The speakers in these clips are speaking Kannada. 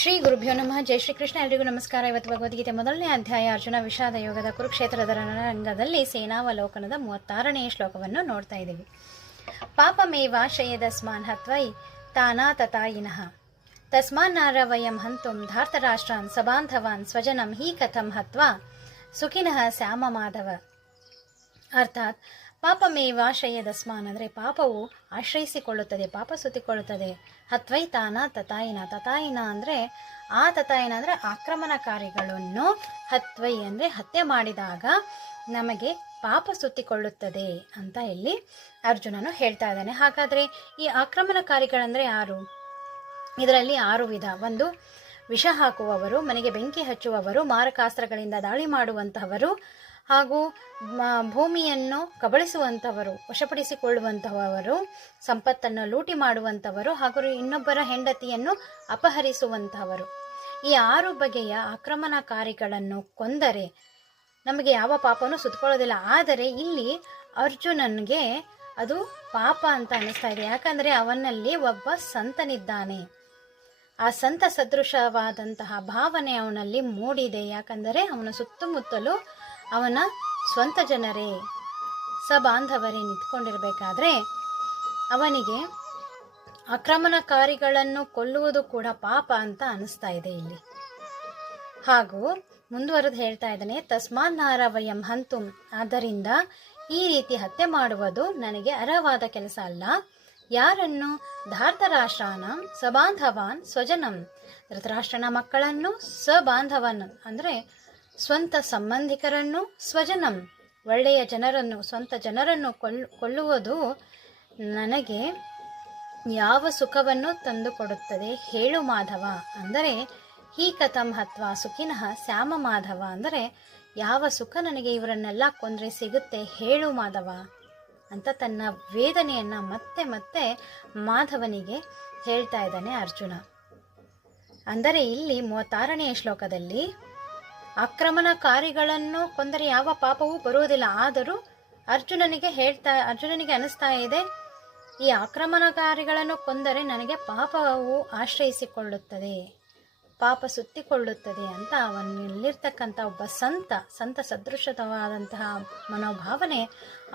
ಶ್ರೀ ಗುರುಭ್ಯೋ ನಮಃ. ಜೈ ಶ್ರೀಕೃಷ್ಣ. ಎಲ್ರಿಗೂ ನಮಸ್ಕಾರ. ಇವತ್ತು ಭಗವದ್ಗೀತೆ ಮೊದಲನೇ ಅಧ್ಯಾಯ ಅರ್ಜುನ ವಿಷಾದ ಯೋಗದ ಕುರುಕ್ಷೇತ್ರದ ರಣರಂಗದಲ್ಲಿ ಸೇನಾವಲೋಕನದ 36ನೇ ಶ್ಲೋಕವನ್ನು ನೋಡ್ತಾ ಇದ್ದೀವಿ. ಪಾಪಮೇವಾಶಯದಸ್ಮಾನ್ ಹತ್ವೈ ತಾನಾ ತತಾಯಿನಃ ತಸ್ಮಾನ್ನಾರ ವಯಂ ಹಂತುಂ ಧಾರ್ತರಾಷ್ಟ್ರಾನ್ ಸಬಾಂಧವಾನ್ ಸ್ವಜನಂ ಹಿ ಕಥಂ ಹತ್ವಾ ಸುಖಿನಃ ಶ್ಯಾಮ ಮಾಧವ. ಅರ್ಥಾತ್ ಪಾಪಮೇವಾಶಯದಸ್ಮಾನ್ ಅಂದರೆ ಪಾಪವು ಆಶ್ರಯಿಸಿಕೊಳ್ಳುತ್ತದೆ, ಪಾಪ ಸುತ್ತಿಕೊಳ್ಳುತ್ತದೆ. ಹತ್ವೈ ತಾನ ತತಾಯಿನ, ತತಾಯಿನ ಅಂದರೆ ಆ ತತಾಯಿನ ಅಂದರೆ ಆಕ್ರಮಣಕಾರಿಗಳನ್ನು, ಹತ್ವೈ ಅಂದರೆ ಹತ್ಯೆ ಮಾಡಿದಾಗ ನಮಗೆ ಪಾಪ ಸುತ್ತಿಕೊಳ್ಳುತ್ತದೆ ಅಂತ ಇಲ್ಲಿ ಅರ್ಜುನನು ಹೇಳ್ತಾ ಇದ್ದಾನೆ. ಹಾಗಾದರೆ ಈ ಆಕ್ರಮಣಕಾರಿಗಳಂದರೆ ಯಾರು? ಇದರಲ್ಲಿ 6 ವಿಧ. ಒಂದು, ವಿಷ ಹಾಕುವವರು, ಮನೆಗೆ ಬೆಂಕಿ ಹಚ್ಚುವವರು, ಮಾರಕಾಸ್ತ್ರಗಳಿಂದ ದಾಳಿ ಮಾಡುವಂತಹವರು, ಹಾಗೂ ಭೂಮಿಯನ್ನು ಕಬಳಿಸುವಂಥವರು, ವಶಪಡಿಸಿಕೊಳ್ಳುವಂತಹವರು, ಸಂಪತ್ತನ್ನು ಲೂಟಿ ಮಾಡುವಂಥವರು, ಹಾಗೂ ಇನ್ನೊಬ್ಬರ ಹೆಂಡತಿಯನ್ನು ಅಪಹರಿಸುವಂತಹವರು. ಈ 6 ಬಗೆಯ ಆಕ್ರಮಣಕಾರಿಗಳನ್ನು ಕೊಂದರೆ ನಮಗೆ ಯಾವ ಪಾಪನೂ ಸುತ್ತಕೊಳ್ಳೋದಿಲ್ಲ. ಆದರೆ ಇಲ್ಲಿ ಅರ್ಜುನನಿಗೆ ಅದು ಪಾಪ ಅಂತ ಅನಿಸ್ತಾ ಇದೆ. ಯಾಕಂದರೆ ಅವನಲ್ಲಿ ಒಬ್ಬ ಸಂತನಿದ್ದಾನೆ. ಆ ಸಂತ ಸದೃಶವಾದಂತಹ ಭಾವನೆ ಅವನಲ್ಲಿ ಮೂಡಿದೆ. ಯಾಕಂದರೆ ಅವನ ಸುತ್ತಮುತ್ತಲು ಅವನ ಸ್ವಂತ ಜನರೇ, ಸಬಾಂಧವರೇ ನಿಂತ್ಕೊಂಡಿರಬೇಕಾದ್ರೆ ಅವನಿಗೆ ಆಕ್ರಮಣಕಾರಿಗಳನ್ನು ಕೊಲ್ಲುವುದು ಕೂಡ ಪಾಪ ಅಂತ ಅನಿಸ್ತಾ ಇದೆ ಇಲ್ಲಿ. ಹಾಗೂ ಮುಂದುವರೆದು ಹೇಳ್ತಾ ಇದ್ದಾನೆ, ತಸ್ಮಾನ್ನಾರ ವಯಂ ಹಂತುಂ, ಆದ್ದರಿಂದ ಈ ರೀತಿ ಹತ್ಯೆ ಮಾಡುವುದು ನನಗೆ ಅರ್ಹವಾದ ಕೆಲಸ ಅಲ್ಲ. ಯಾರನ್ನು? ಧಾರ್ತರಾಷ್ಟ್ರಾನ ಸಬಾಂಧವಾನ್ ಸ್ವಜನಂ, ಧೃತರಾಷ್ಟ್ರನ ಮಕ್ಕಳನ್ನು, ಸಬಾಂಧವನ್ ಅಂದರೆ ಸ್ವಂತ ಸಂಬಂಧಿಕರನ್ನು, ಸ್ವಜನಂ ಒಳ್ಳೆಯ ಜನರನ್ನು, ಸ್ವಂತ ಜನರನ್ನು ಕೊಲ್ಲುವುದು ನನಗೆ ಯಾವ ಸುಖವನ್ನು ತಂದುಕೊಡುತ್ತದೆ ಹೇಳು ಮಾಧವ. ಅಂದರೆ ಹೀ ಕಥಂ ಹತ್ವಾ ಸುಖಿನಃ ಶ್ಯಾಮ ಮಾಧವ, ಅಂದರೆ ಯಾವ ಸುಖ ನನಗೆ ಇವರನ್ನೆಲ್ಲ ಕೊಂದರೆ ಸಿಗುತ್ತೆ ಹೇಳು ಮಾಧವ ಅಂತ ತನ್ನ ವೇದನೆಯನ್ನು ಮತ್ತೆ ಮತ್ತೆ ಮಾಧವನಿಗೆ ಹೇಳ್ತಾ ಇದ್ದಾನೆ ಅರ್ಜುನ. ಅಂದರೆ ಇಲ್ಲಿ 36ನೇ ಶ್ಲೋಕದಲ್ಲಿ ಆಕ್ರಮಣಕಾರಿಗಳನ್ನು ಕೊಂದರೆ ಯಾವ ಪಾಪವೂ ಬರುವುದಿಲ್ಲ. ಆದರೂ ಅರ್ಜುನನಿಗೆ ಅನಿಸ್ತಾ ಇದೆ, ಈ ಆಕ್ರಮಣಕಾರಿಗಳನ್ನು ಕೊಂದರೆ ನನಗೆ ಪಾಪವು ಆಶ್ರಯಿಸಿಕೊಳ್ಳುತ್ತದೆ, ಪಾಪ ಸುತ್ತಿಕೊಳ್ಳುತ್ತದೆ ಅಂತ ಅವನಲ್ಲಿರ್ತಕ್ಕಂಥ ಒಬ್ಬ ಸಂತ ಸದೃಶವಾದಂತಹ ಮನೋಭಾವನೆ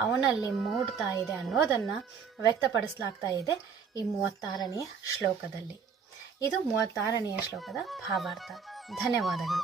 ಅವನಲ್ಲಿ ಮೂಡ್ತಾ ಇದೆ ಅನ್ನೋದನ್ನು ವ್ಯಕ್ತಪಡಿಸಲಾಗ್ತಾ ಇದೆ ಈ 36ನೇ ಶ್ಲೋಕದಲ್ಲಿ. ಇದು 36ನೇ ಶ್ಲೋಕದ ಭಾವಾರ್ಥ. ಧನ್ಯವಾದಗಳು.